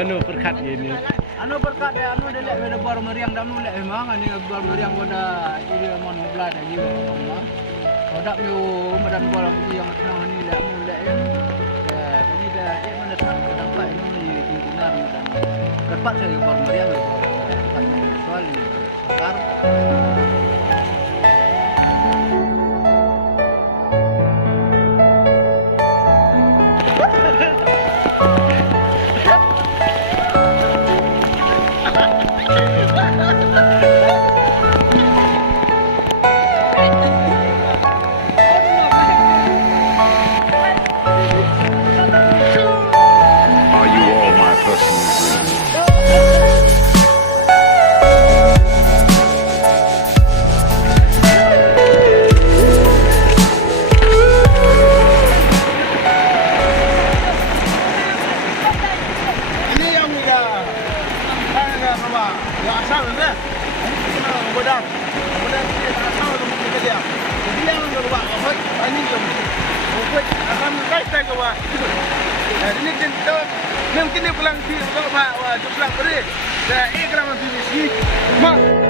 Anu perkat gini. Anu berkat dia anu dia lek bar meriang dah mulai memang ani bar meriang pada dia mau belat aja memang. Produk yo medan bola yang tengah ni lek mulai kan. Ya, ini dah mana sampai ini pimpinan dan terpaksa bar meriang bar soal ini. Sekarang asal ni, kemudian dia asal tu mungkin dia. Jadi yang berbuat apa? Ini tu, buat akan kaitan ke apa? Ini kita mungkin dia pulang sini, kalau apa, jumlah beri. Dah, kerana tu mesti.